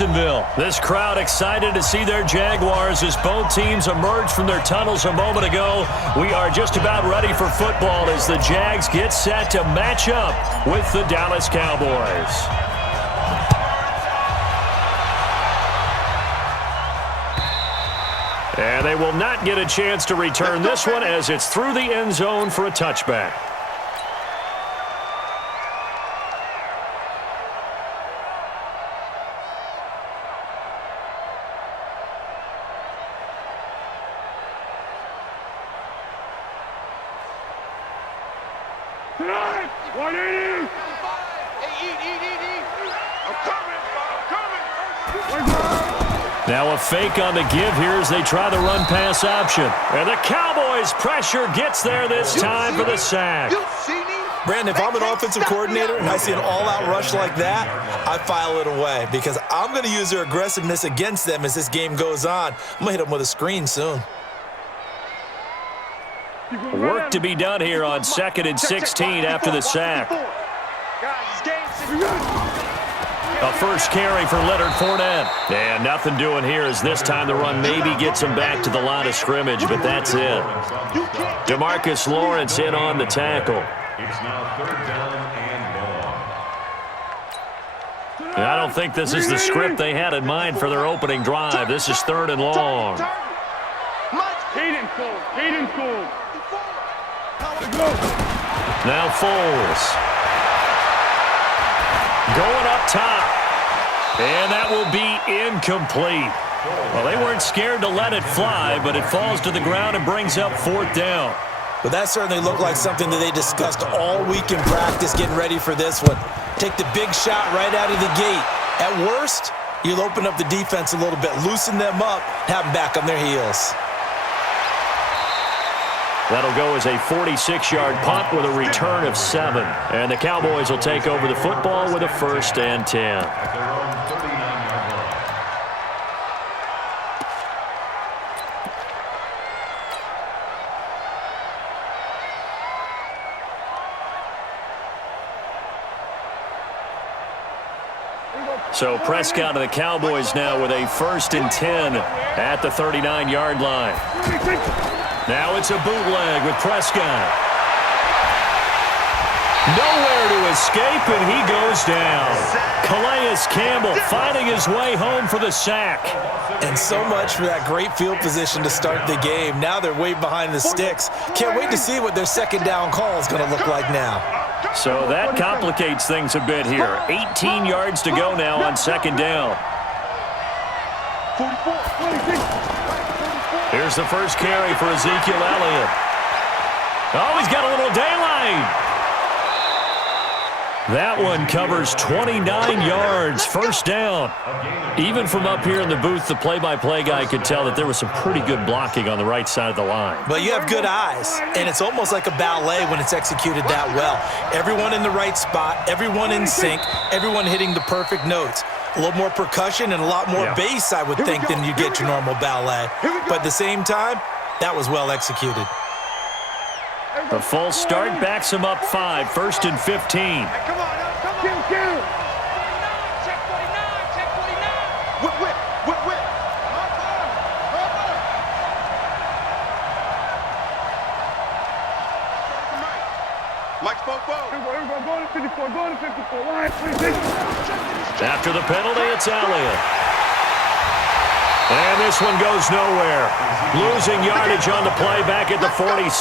Jacksonville. This crowd excited to see their Jaguars as both teams emerge from their tunnels a moment ago. We are just about ready for football as the Jags get set to match up with the Dallas Cowboys. And they will not get a chance to return this one as it's through the end zone for a touchback. Now a fake on the give here as they try the run-pass option. And the Cowboys' pressure gets there this time for the sack. Brandon, if I'm an offensive coordinator and I see an all-out rush like that, I file it away because I'm going to use their aggressiveness against them as this game goes on. I'm going to hit them with a screen soon. Work to be done here on 2nd and 16 after the sack. A first carry for Leonard Fournette. And nothing doing here as this time the run maybe gets him back to the line of scrimmage, but that's it. DeMarcus Lawrence in on the tackle. It's now 3rd down and long. I don't think this is the script they had in mind for their opening drive. This is 3rd and long. Now Foles. Going up top. And that will be incomplete. Well, they weren't scared to let it fly, but it falls to the ground and brings up 4th down. But that certainly looked like something that they discussed all week in practice getting ready for this one. Take the big shot right out of the gate. At worst, you'll open up the defense a little bit, loosen them up, have them back on their heels. That'll go as a 46-yard punt with a return of 7. And the Cowboys will take over the football with a 1st and 10. So Prescott and the Cowboys now with a 1st and 10 at the 39-yard line. Now it's a bootleg with Prescott. Nowhere to escape, and he goes down. Calais Campbell finding his way home for the sack. And so much for that great field position to start the game. Now they're way behind the sticks. Can't wait to see what their 2nd down call is going to look like now. So that complicates things a bit here. 18 yards to go now on 2nd down. Here's the first carry for Ezekiel Elliott. Oh, he's got a little daylight. That one covers 29 yards, 1st down. Even from up here in the booth, the play-by-play guy could tell that there was some pretty good blocking on the right side of the line. But you have good eyes, and it's almost like a ballet when it's executed that well. Everyone in the right spot, everyone in sync, everyone hitting the perfect notes. A little more percussion and a lot more bass, I would think, than you get your normal ballet. But at the same time, that was well executed. The false start backs him up 5, 1st and 15. After the penalty, it's Elliott. And this one goes nowhere. Losing yardage on the play back at the 46.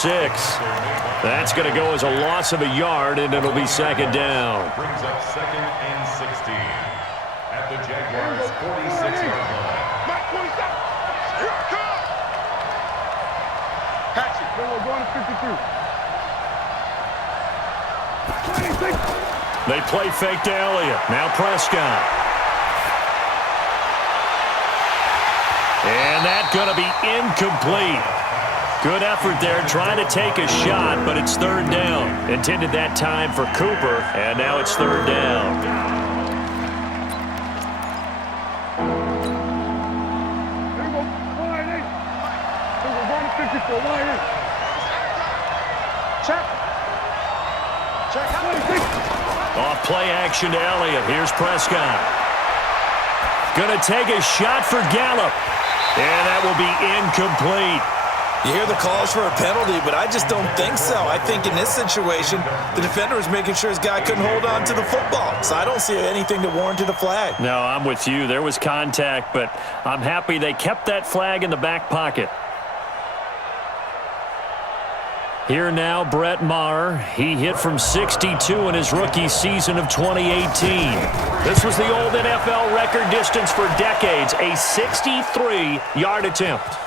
That's going to go as a loss of a yard, and it'll be 2nd down. Brings up 2nd and 16 at the Jaguars' 46-yard line. Catch it. We're going to 52. They play fake to Elliott. Now Prescott. And that's going to be incomplete. Good effort there trying to take a shot, but it's 3rd down. Intended that time for Cooper, and now it's 3rd down. Off play action to Elliott. Here's Prescott. Going to take a shot for Gallup. And that will be incomplete. You hear the calls for a penalty, but I just don't think so. I think in this situation, the defender was making sure his guy couldn't hold on to the football. So I don't see anything to warrant a flag. No, I'm with you. There was contact, but I'm happy they kept that flag in the back pocket. Here now, Brett Maher. He hit from 62 in his rookie season of 2018. This was the old NFL record distance for decades, a 63-yard attempt.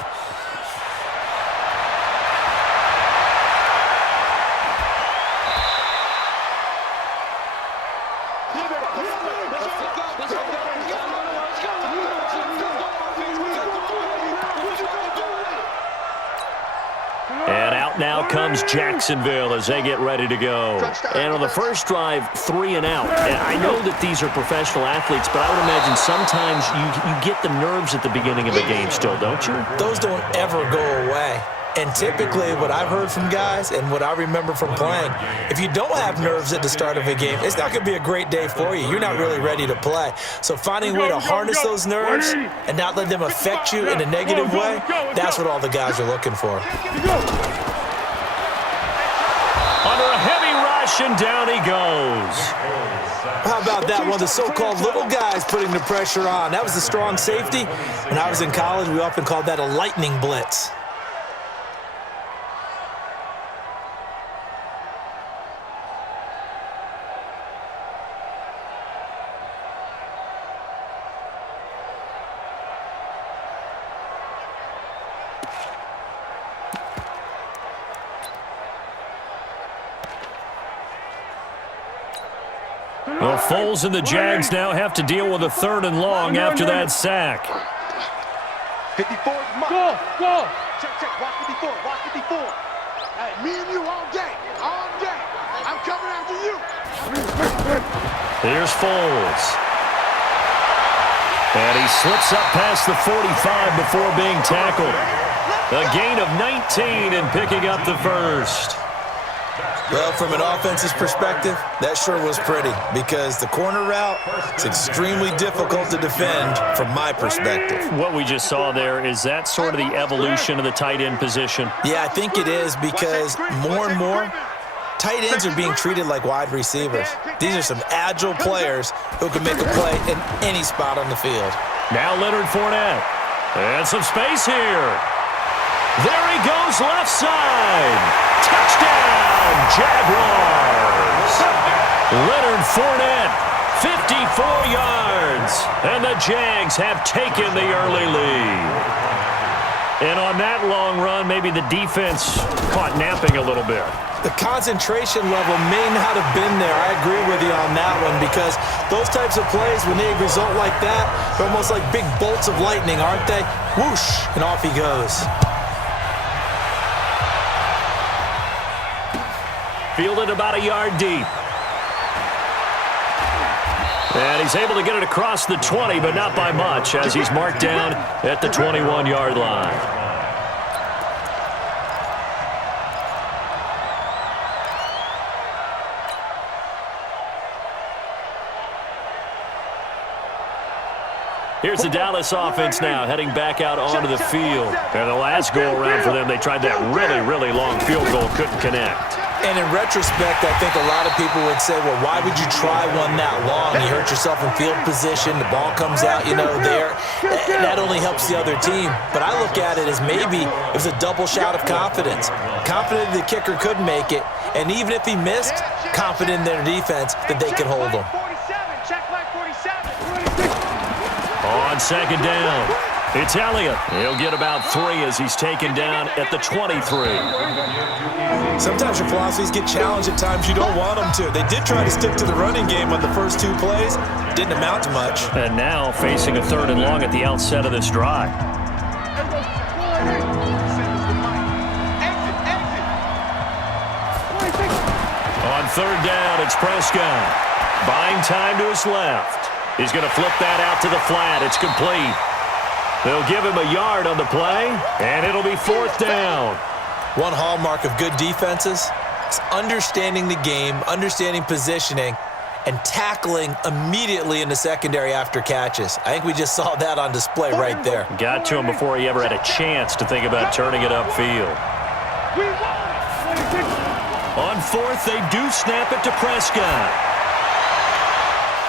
Now comes Jacksonville as they get ready to go. And on the first drive, 3 and out. And I know that these are professional athletes, but I would imagine sometimes you get the nerves at the beginning of a game still, don't you? Those don't ever go away. And typically what I've heard from guys and what I remember from playing, if you don't have nerves at the start of a game, it's not going to be a great day for you. You're not really ready to play. So finding a way to harness those nerves and not let them affect you in a negative way, that's what all the guys are looking for. Under a heavy rush, and down he goes. How about that one? The so-called little guys putting the pressure on. That was the strong safety. When I was in college, we often called that a lightning blitz. Well, Foles and the Jags now have to deal with a 3rd and long after that sack. 54, go. Check, watch 54, watch 54. Hey, me and you all day. I'm coming after you. Here's Foles. And he slips up past the 45 before being tackled. A gain of 19 and picking up the first. Well, from an offense's perspective, that sure was pretty because the corner route is extremely difficult to defend from my perspective. What we just saw there, is that sort of the evolution of the tight end position? Yeah, I think it is because more and more, tight ends are being treated like wide receivers. These are some agile players who can make a play in any spot on the field. Now Leonard Fournette. And some space here. There he goes left side. Touchdown, Jaguars. Leonard Fournette, 54 yards. And the Jags have taken the early lead. And on that long run, maybe the defense caught napping a little bit. The concentration level may not have been there. I agree with you on that one because those types of plays, when they result like that, they're almost like big bolts of lightning, aren't they? Whoosh, and off he goes. Fielded about a yard deep. And he's able to get it across the 20, but not by much, as he's marked down at the 21-yard line. Here's the Dallas offense now, heading back out onto the field. And the last go-around for them, they tried that really long field goal, couldn't connect. And in retrospect, I think a lot of people would say, well, why would you try one that long? You hurt yourself in field position. The ball comes out, there. That only helps the other team. But I look at it as maybe it was a double shot of confidence. Confident the kicker could make it. And even if he missed, confident in their defense that they could hold him. On second down, it's Elliott. He'll get about 3 as he's taken down at the 23. Sometimes your philosophies get challenged at times you don't want them to. They did try to stick to the running game on the first 2 plays. Didn't amount to much. And now facing a 3rd and long at the outset of this drive. On 3rd down, it's Prescott. Buying time to his left. He's going to flip that out to the flat. It's complete. They'll give him a yard on the play, and it'll be 4th down. One hallmark of good defenses is understanding the game, understanding positioning, and tackling immediately in the secondary after catches. I think we just saw that on display right there. Got to him before he ever had a chance to think about turning it upfield. On fourth, they do snap it to Prescott.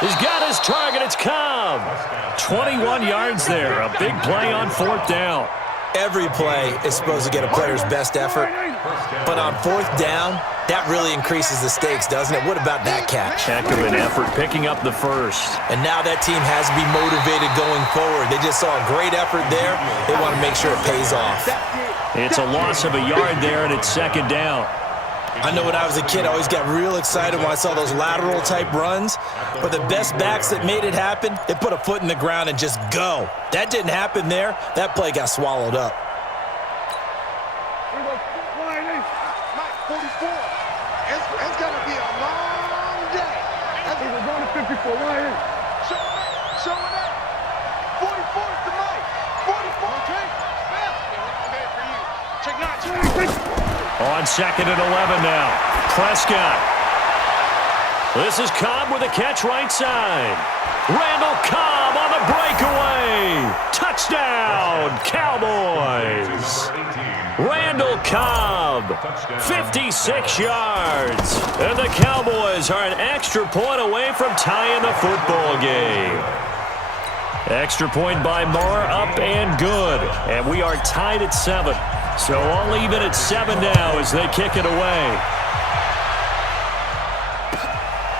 He's got his target. It's Cobb. 21 yards there. A big play on fourth down. Every play is supposed to get a player's best effort, but on fourth down, that really increases the stakes, doesn't it? What about that catch? Heck of an effort picking up the first. And now that team has to be motivated going forward. They just saw a great effort there. They want to make sure it pays off. It's a loss of a yard there, and it's second down. I know when I was a kid, I always got real excited when I saw those lateral-type runs. But the best backs that made it happen, they put a foot in the ground and just go. That didn't happen there. That play got swallowed up. Mike, 44. It's going to be a long day. We're going to 54. Show it up. 44 is the Mike. 44. Okay. For you. Check nine. On second and 11 now. Prescott. This is Cobb with a catch right side. Randall Cobb on the breakaway. Touchdown, Cowboys. Randall Cobb, 56 yards. And the Cowboys are an extra point away from tying the football game. Extra point by Moore, up and good. And we are tied at 7. So all even at 7 now as they kick it away.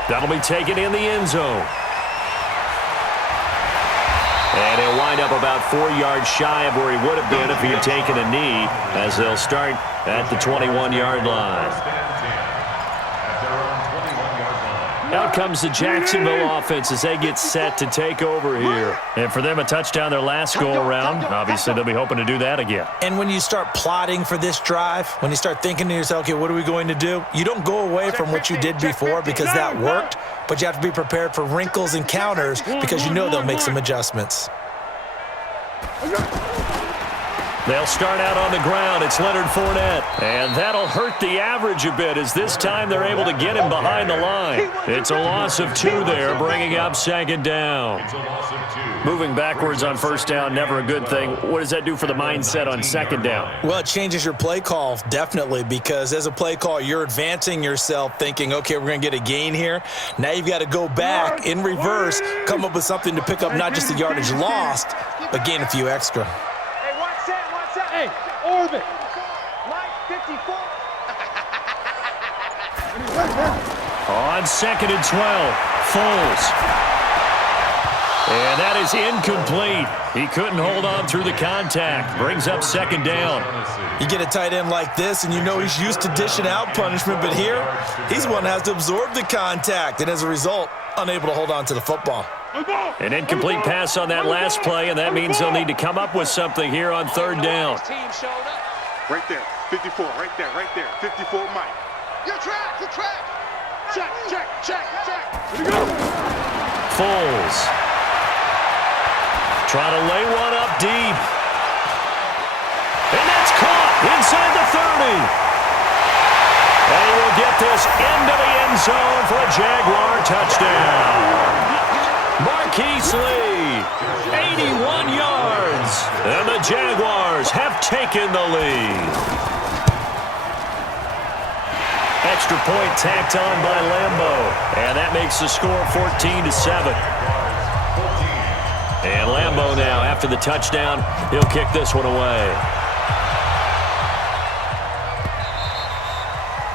That'll be taken in the end zone. And he'll wind up about 4 yards shy of where he would have been if he had taken a knee, as they'll start at the 21-yard line. Out comes the Jacksonville offense as they get set to take over here. And for them, a touchdown their last go-around. Obviously, they'll be hoping to do that again. And when you start plotting for this drive, when you start thinking to yourself, okay, what are we going to do? You don't go away from what you did before because that worked, but you have to be prepared for wrinkles and counters because you know they'll make some adjustments. They'll start out on the ground. It's Leonard Fournette. And that'll hurt the average a bit as this time they're able to get him behind the line. It's a loss of 2 there, bringing up second down. Moving backwards on first down, never a good thing. What does that do for the mindset on second down? Well, it changes your play call, definitely, because as a play call, you're advancing yourself thinking, okay, we're going to get a gain here. Now you've got to go back in reverse, come up with something to pick up not just the yardage lost, but gain a few extra. Hey, Orbit. Mike, 54. On second and 12, Foles. And that is incomplete. He couldn't hold on through the contact. Brings up second down. You get a tight end like this, and you know he's used to dishing out punishment, but here, he's one that has to absorb the contact, and as a result, unable to hold on to the football. An incomplete pass on that last play, and that means they'll need to come up with something here on third down. Right there, 54, right there, 54, Mike. Your track. Check. Here we go. Foles. Trying to lay one up deep. And that's caught inside the 30. And he will get this into the end zone for a Jaguar touchdown. Marquise Lee, 81 yards, and the Jaguars have taken the lead. Extra point tacked on by Lambo, and that makes the score 14-7. And Lambo now, after the touchdown, he'll kick this one away.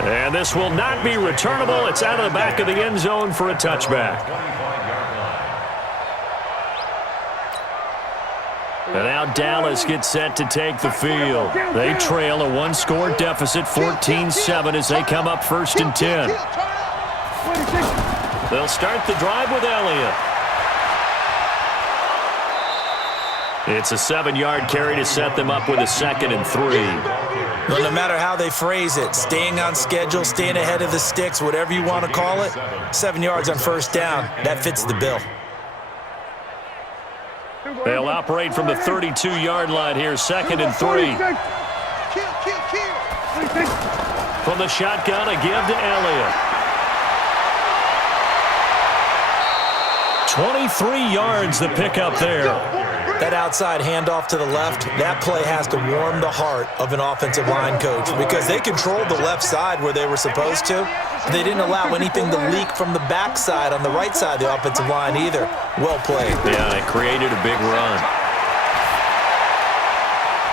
And this will not be returnable. It's out of the back of the end zone for a touchback. And now Dallas gets set to take the field. They trail a one-score deficit, 14-7, as they come up first and 10. They'll start the drive with Elliott. It's a 7-yard carry to set them up with a 2nd and 3. Well, no matter how they phrase it, staying on schedule, staying ahead of the sticks, whatever you want to call it, 7 yards on first down, that fits the bill. They'll operate from the 32-yard line here, 2nd and 3. From the shotgun, a give to Elliott. 23 yards the pickup there. That outside handoff to the left, that play has to warm the heart of an offensive line coach because they controlled the left side where they were supposed to. They didn't allow anything to leak from the backside on the right side of the offensive line either. Well played. Yeah, it created a big run.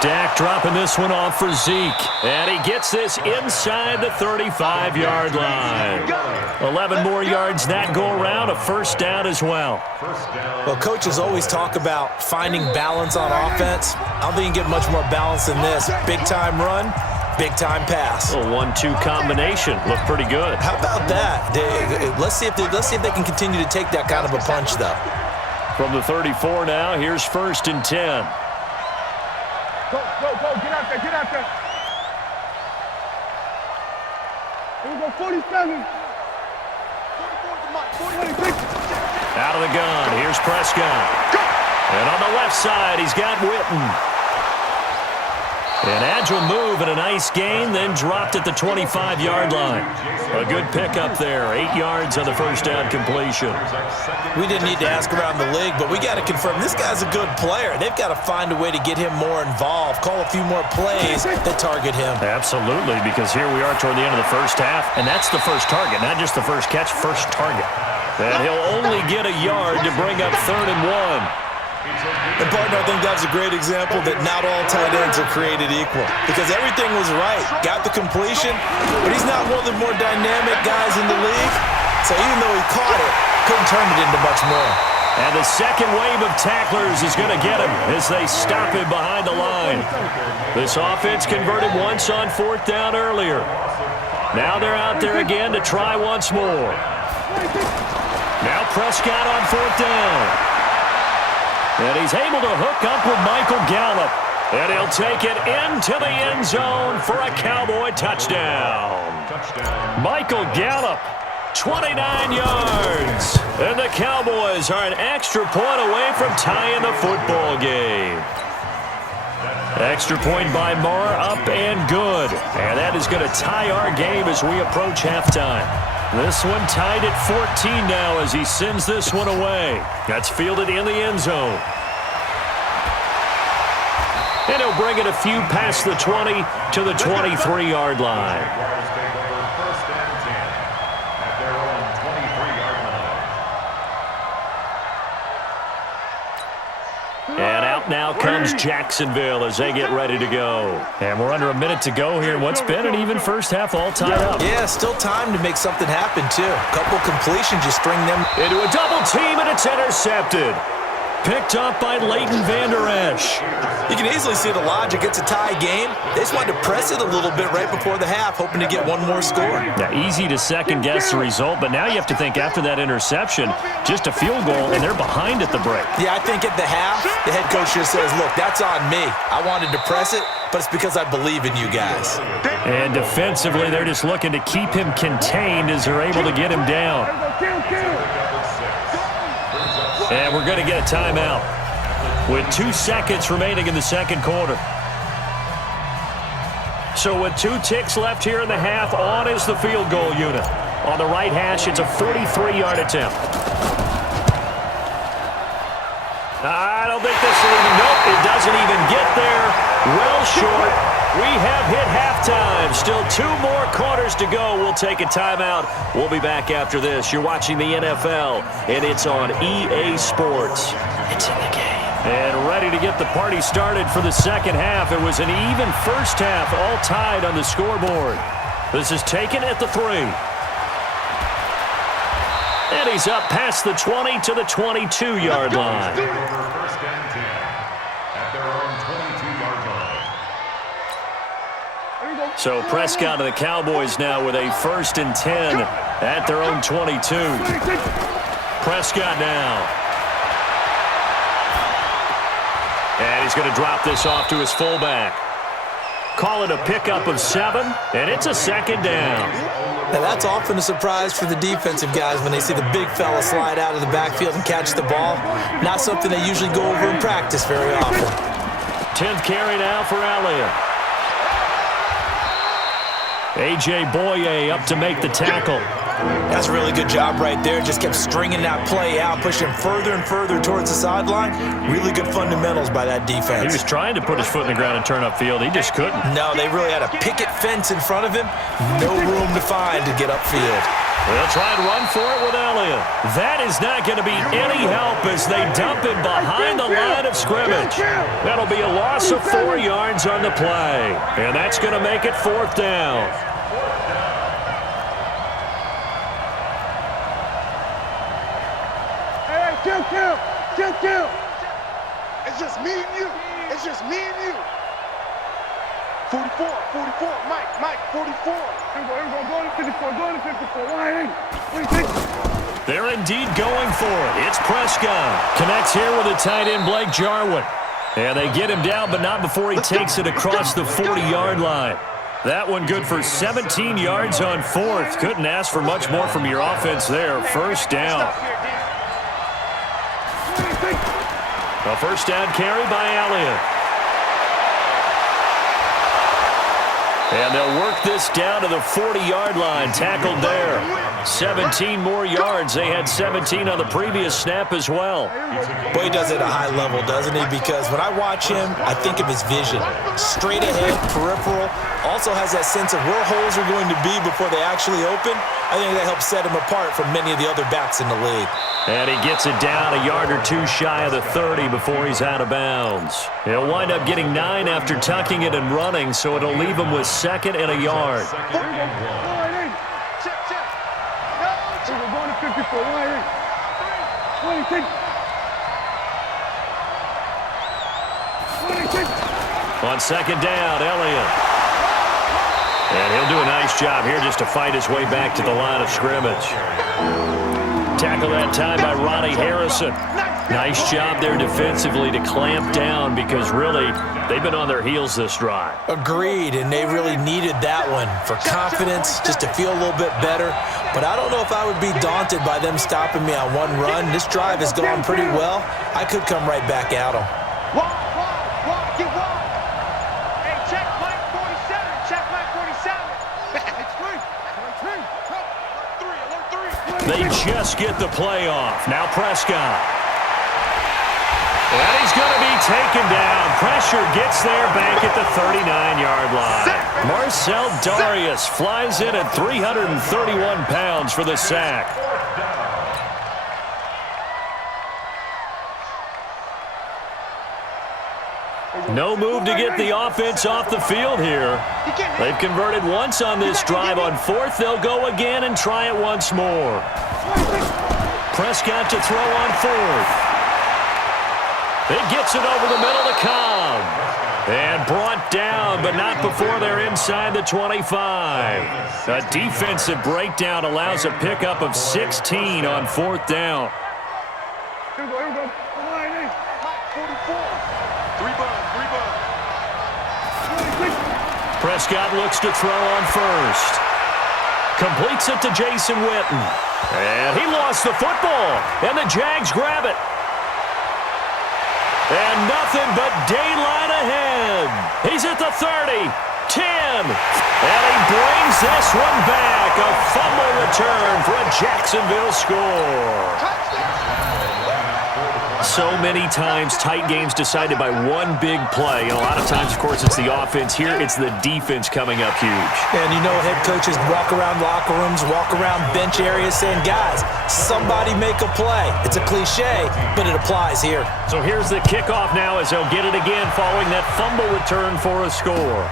Dak dropping this one off for Zeke. And he gets this inside the 35-yard line. 11 more yards that go around, a first down as well. Well, coaches always talk about finding balance on offense. I don't think you can get much more balance than this. Big-time run, big-time pass. A 1-2 combination. Looked pretty good. How about that? Let's see if they can continue to take that kind of a punch, though. From the 34 now, here's 1st and 10. Go, get out there, get out there. Here we go, 47. 46. Out of the gun, here's Prescott. And on the left side, he's got Witten. An agile move and a nice gain, then dropped at the 25-yard line. A good pickup there, 8 yards on the first down completion. We didn't need to ask around the league, but we got to confirm this guy's a good player. They've got to find a way to get him more involved, call a few more plays that target him. Absolutely, because here we are toward the end of the first half, and that's the first target, not just the first catch, first target. And he'll only get a yard to bring up 3rd and 1. And, partner, I think that's a great example that not all tight ends are created equal because everything was right. Got the completion, but he's not one of the more dynamic guys in the league. So even though he caught it, couldn't turn it into much more. And the second wave of tacklers is going to get him as they stop him behind the line. This offense converted once on 4th down earlier. Now they're out there again to try once more. Now Prescott on 4th down. And he's able to hook up with Michael Gallup. And he'll take it into the end zone for a Cowboy touchdown. Michael Gallup, 29 yards. And the Cowboys are an extra point away from tying the football game. Extra point by Marr, up and good. And that is going to tie our game as we approach halftime. This one tied at 14 now as he sends this one away. That's fielded in the end zone. And he'll bring it a few past the 20 to the 23-yard line. And out now comes Jacksonville as they get ready to go. And we're under a minute to go here in what's been an even first half all tied up. Yeah, still time to make something happen, too. A couple completions, just string them into a double team, and it's intercepted. Picked up by Leighton Vander Esch. You can easily see the logic. It's a tie game. They just wanted to press it a little bit right before the half, hoping to get one more score. Yeah, easy to second-guess the result, but now you have to think after that interception, just a field goal, and they're behind at the break. Yeah, I think at the half, the head coach just says, look, that's on me. I wanted to press it, but it's because I believe in you guys. And defensively, they're just looking to keep him contained as they're able to get him down. And we're going to get a timeout with 2 seconds remaining in the second quarter. So with 2 ticks left here in the half, on is the field goal unit. On the right hash, it's a 43-yard attempt. I don't think this will even, nope, it doesn't even get there. Well short. We have hit halftime. Still 2 more quarters to go. We'll take a timeout. We'll be back after this. You're watching the NFL, and it's on EA Sports. It's in the game. And ready to get the party started for the second half. It was an even first half, all tied on the scoreboard. This is taken at the 3. And he's up past the 20 to the 22-yard line. First and 10 at their own 22-yard line. So Prescott and the Cowboys now with a 1st and 10 at their own 22. Prescott now. And he's going to drop this off to his fullback. Call it a pickup of 7, and it's a second down. Now that's often a surprise for the defensive guys when they see the big fella slide out of the backfield and catch the ball. Not something they usually go over in practice very often. 10th carry now for Elliott. A.J. Boye up to make the tackle. That's a really good job right there. Just kept stringing that play out, pushing further and further towards the sideline. Really good fundamentals by that defense. He was trying to put his foot in the ground and turn upfield. He just couldn't. No, they really had a picket fence in front of him. No room to find to get upfield. They'll try and run for it with Elliott. That is not going to be any help as they dump him behind the line of scrimmage. That'll be a loss of 4 yards on the play. And that's going to make it 4th down. Hey, kill. It's just me and you. It's just me and you. 44, Mike, 44. Go to 54, What do you think? They're indeed going for it. It's Prescott. Connects here with the tight end, Blake Jarwin. And they get him down, but not before he takes it across the 40-yard line. That one good for 17 yards on 4th. Couldn't ask for much more from your offense there. 1st down. A 1st down carry by Elliott. And they'll work this down to the 40-yard line. Tackled there. 17 more yards. They had 17 on the previous snap as well. Boy, he does it at a high level, doesn't he? Because when I watch him, I think of his vision. Straight ahead, peripheral. Also has that sense of where holes are going to be before they actually open. I think that helps set him apart from many of the other backs in the league. And he gets it down a yard or 2 shy of the 30 before he's out of bounds. He'll wind up getting 9 after tucking it and running, so it'll leave him with 2nd and a yard. We're going to 54, What do you think? On 2nd down, Elliott. And he'll do a nice job here just to fight his way back to the line of scrimmage. Tackle that time by Ronnie Harrison. Nice job there defensively to clamp down because really they've been on their heels this drive. Agreed, and they really needed that one for confidence, just to feel a little bit better. But I don't know if I would be daunted by them stopping me on one run. This drive has gone pretty well. I could come right back at them. Get wide. Hey, check Mike 47. Check Mike 47. It's 3. They just get the play off. Now Prescott. And he's going to be taken down. Pressure gets there back at the 39-yard line. Marcel Darius flies in at 331 pounds for the sack. No move to get the offense off the field here. They've converted once on this drive. On 4th, they'll go again and try it once more. Prescott to throw on 4th. It gets it over the middle to Cobb. And brought down, but not before they're inside the 25. A defensive breakdown allows a pickup of 16 on 4th down. Here we go. Mike 44. 3 ball. Prescott looks to throw on 1st. Completes it to Jason Witten. And he lost the football. And the Jags grab it. And nothing but daylight ahead. He's at the 30, 10. And he brings this one back. A fumble return for a Jacksonville score. So many times tight games decided by one big play. And a lot of times, of course, it's the offense. Here, it's the defense coming up huge. And you know head coaches walk around locker rooms, walk around bench areas saying, guys, somebody make a play. It's a cliche, but it applies here. So here's the kickoff now as they'll get it again following that fumble return for a score.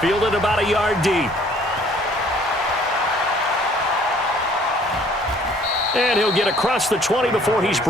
Fielded about a yard deep. And he'll get across the 20 before he's...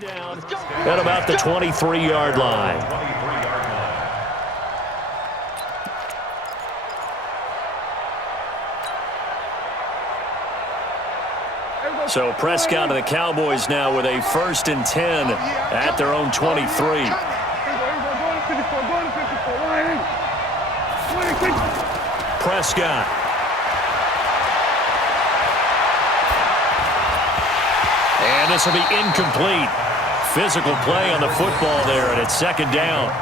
Down at about the 23-yard line. So Prescott and the Cowboys now with a 1st and 10 at their own 23. Prescott. And this will be incomplete. Physical play on the football there, and it's 2nd down.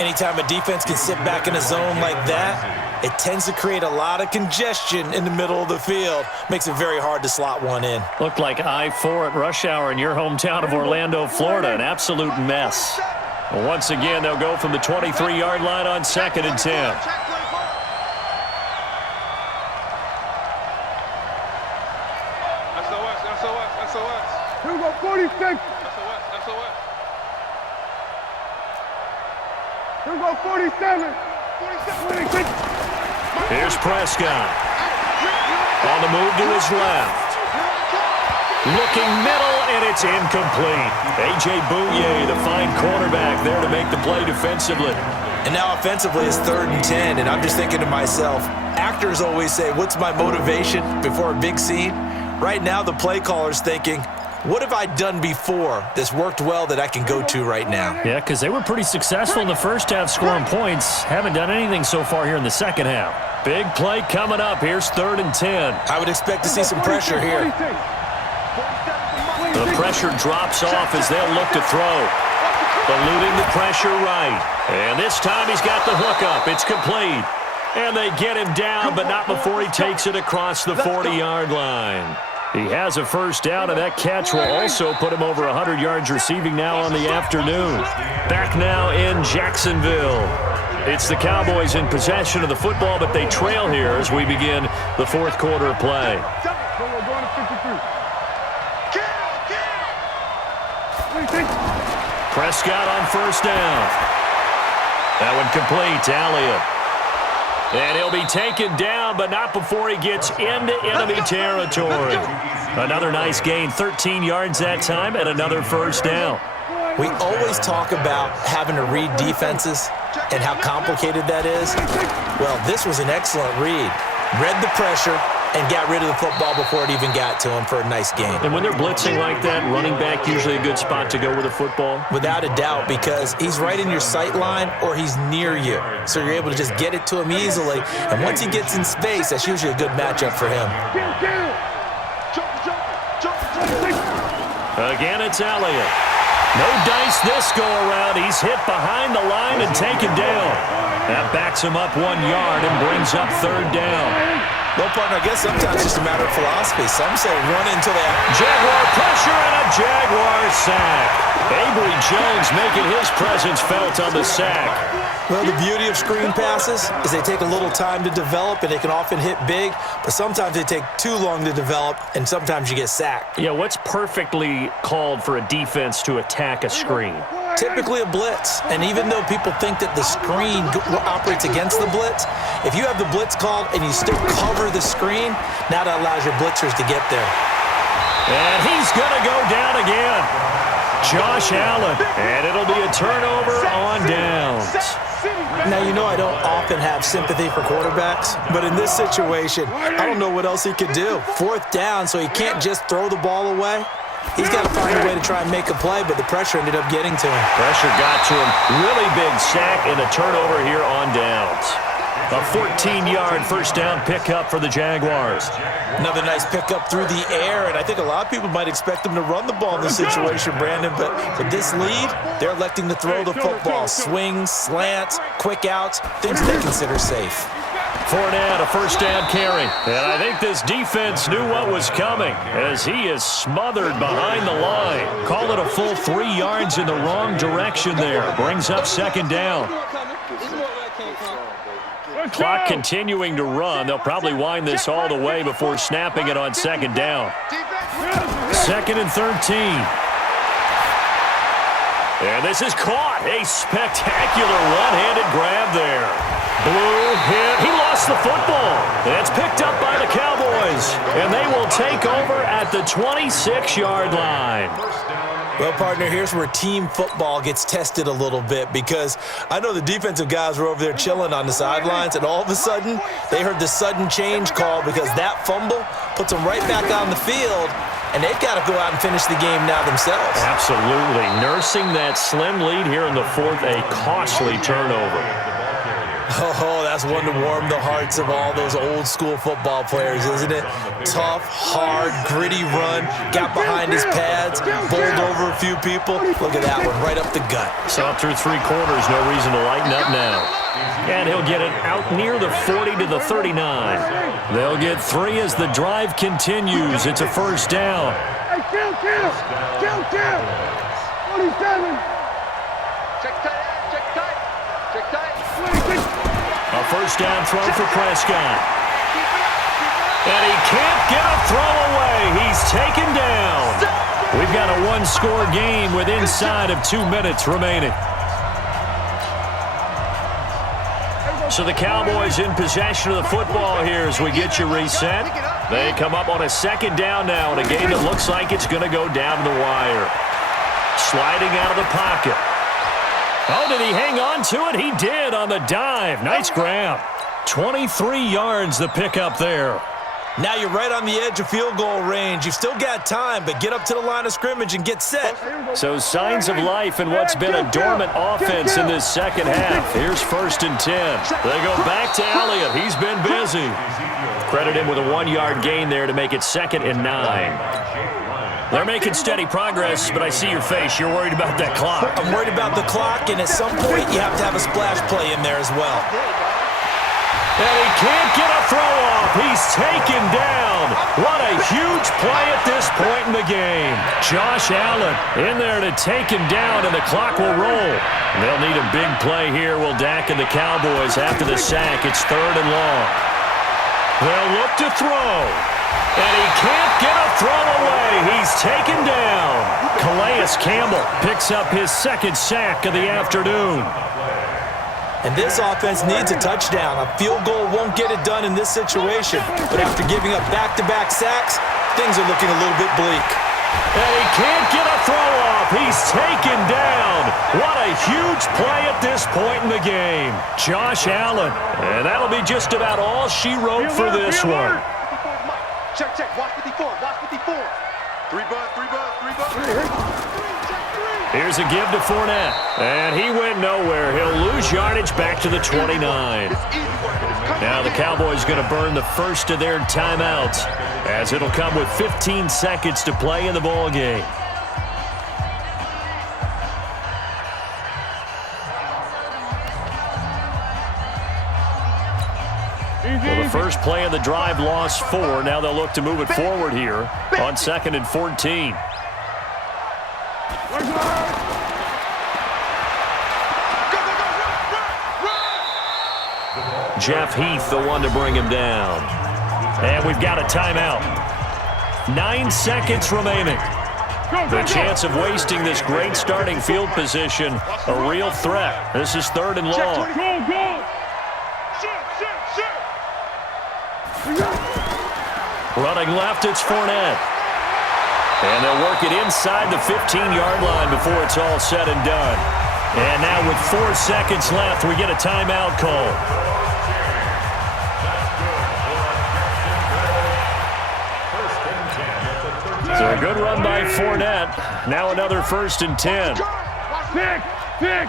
Anytime a defense can sit back in a zone like that, it tends to create a lot of congestion in the middle of the field. Makes it very hard to slot one in. Looked like I-4 at rush hour in your hometown of Orlando, Florida. An absolute mess. Well, once again, they'll go from the 23-yard line on 2nd and 10. Here we go, 46. Here we go, 47. 46. Here's Prescott. On the move to his left. Looking middle, and it's incomplete. A.J. Bouye, the fine cornerback, there to make the play defensively. And now offensively it's 3rd and 10, and I'm just thinking to myself, actors always say, what's my motivation before a big scene? Right now the play caller's thinking, what have I done before that's worked well that I can go to right now? Yeah, because they were pretty successful in the first half scoring points. Haven't done anything so far here in the second half. Big play coming up. Here's 3rd and 10. I would expect to see some pressure here. The pressure drops off as they'll look to throw. Eluding the pressure right. And this time he's got the hook up. It's complete. And they get him down, but not before he takes it across the 40-yard line. He has a 1st down, and that catch will also put him over 100 yards receiving now on the afternoon. Back now in Jacksonville. It's the Cowboys in possession of the football, but they trail here as we begin the 4th quarter of play. Prescott on 1st down. That one complete to Elliott. And he'll be taken down, but not before he gets into enemy territory. Another nice gain, 13 yards that time, and another 1st down. We always talk about having to read defenses and how complicated that is. Well, this was an excellent read. Read the pressure and got rid of the football before it even got to him for a nice game. And when they're blitzing like that, running back usually a good spot to go with the football? Without a doubt, because he's right in your sight line or he's near you. So you're able to just get it to him easily. And once he gets in space, that's usually a good matchup for him. Again, it's Elliott. No dice this go-around. He's hit behind the line and taken down. That backs him up 1 yard and brings up 3rd down. Well, partner, I guess sometimes it's just a matter of philosophy. Some say run until they have Jaguar pressure and a Jaguar sack. Avery Jones making his presence felt on the sack. Well, the beauty of screen passes is they take a little time to develop, and they can often hit big, but sometimes they take too long to develop, and sometimes you get sacked. Yeah, what's perfectly called for a defense to attack a screen? Typically a blitz, and even though people think that the screen operates against the blitz, if you have the blitz called and you still cover the screen, now that allows your blitzers to get there. And he's going to go down again. Josh Allen, and it'll be a turnover on downs. Now, you know I don't often have sympathy for quarterbacks, but in this situation, I don't know what else he could do. 4th down, so he can't just throw the ball away. He's got to find a way to try and make a play, but the pressure ended up getting to him. Pressure got to him. Really big sack and a turnover here on downs. A 14-yard 1st down pickup for the Jaguars. Another nice pickup through the air, and I think a lot of people might expect them to run the ball in this situation, Brandon, but with this lead, they're electing to throw the football. Swings, slants, quick outs, things they consider safe. Fournette, a 1st down carry. And I think this defense knew what was coming as he is smothered behind the line. Call it a full 3 yards in the wrong direction there. Brings up 2nd down. Clock continuing to run. They'll probably wind this all the way before snapping it on 2nd down. 2nd and 13. And this is caught. A spectacular one-handed grab there. Blue hit. He lost the football. It's picked up by the Cowboys. And they will take over at the 26-yard line. Well, partner, here's where team football gets tested a little bit, because I know the defensive guys were over there chilling on the sidelines, and all of a sudden, they heard the sudden change call because that fumble puts them right back on the field, and they've got to go out and finish the game now themselves. Absolutely. Nursing that slim lead here in the fourth, a costly turnover. Oh, that's one to warm the hearts of all those old-school football players, isn't it? Tough, hard, gritty run, got behind his pads, bowled over a few people. Look at that one, right up the gut. So through 3 quarters, no reason to lighten up now. And he'll get it out near the 40 to the 39. They'll get 3 as the drive continues. It's a first down. Hey, kill. 47. Check tight. A first down throw for Prescott. And he can't get a throw away. He's taken down. We've got a 1-score game with inside of 2 minutes remaining. So the Cowboys in possession of the football here as we get you reset. They come up on a second down now in a game that looks like it's going to go down the wire. Sliding out of the pocket. Oh, did he hang on to it? He did on the dive. Nice grab. 23 yards the pickup there. Now you're right on the edge of field goal range. You've still got time, but get up to the line of scrimmage and get set. So signs of life in what's been a dormant offense in this second half. Here's 1st and 10. They go back to Elliott. He's been busy. Credit him with a 1-yard gain there to make it 2nd and 9. They're making steady progress, but I see your face. You're worried about that clock. I'm worried about the clock, and at some point you have to have a splash play in there as well. And he can't get a throw off. He's taken down. What a huge play at this point in the game. Josh Allen in there to take him down, and the clock will roll. They'll need a big play here. Will Dak and the Cowboys after the sack. It's 3rd and long. They'll look to throw. And he can't get a throw away. He's taken down. Calais Campbell picks up his 2nd sack of the afternoon. And this offense needs a touchdown. A field goal won't get it done in this situation. But after giving up back-to-back sacks, things are looking a little bit bleak. And he can't get a throw off. He's taken down. What a huge play at this point in the game. Josh Allen. And that'll be just about all she wrote for this one. Check. Watch 54. 3 bud. Here's a give to Fournette. And he went nowhere. He'll lose yardage back to the 29. Now the Cowboys going to burn the first of their timeouts, as it'll come with 15 seconds to play in the ball game. Well, the first play of the drive lost 4. Now they'll look to move it forward here on 2nd and 14. Jeff Heath, the one to bring him down. And we've got a timeout. 9 seconds remaining. The chance of wasting this great starting field position, a real threat. This is 3rd and long. Running left, it's Fournette. And they'll work it inside the 15-yard line before it's all said and done. And now with 4 seconds left, we get a timeout call. So a good run by Fournette. Now another 1st and 10. Pick.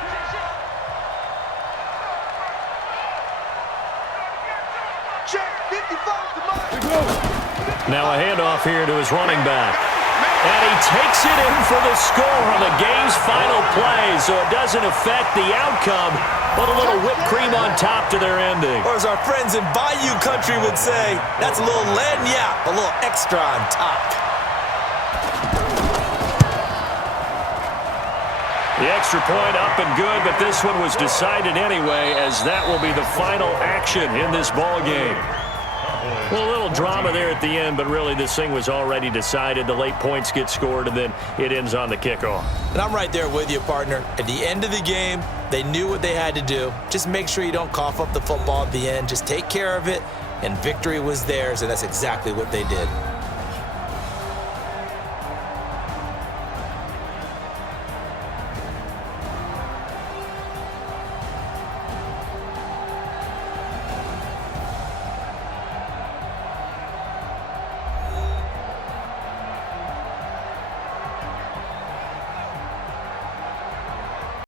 Now a handoff here to his running back. And he takes it in for the score on the game's final play, so it doesn't affect the outcome, but a little whipped cream on top to their ending. Or as our friends in Bayou Country would say, that's a little lagniappe, a little extra on top. The extra point up and good, but this one was decided anyway, as that will be the final action in this ball game. Well, a little drama there at the end, but really this thing was already decided. The late points get scored, and then it ends on the kickoff. And I'm right there with you, partner. At the end of the game, they knew what they had to do. Just make sure you don't cough up the football at the end. Just take care of it, and victory was theirs, and that's exactly what they did.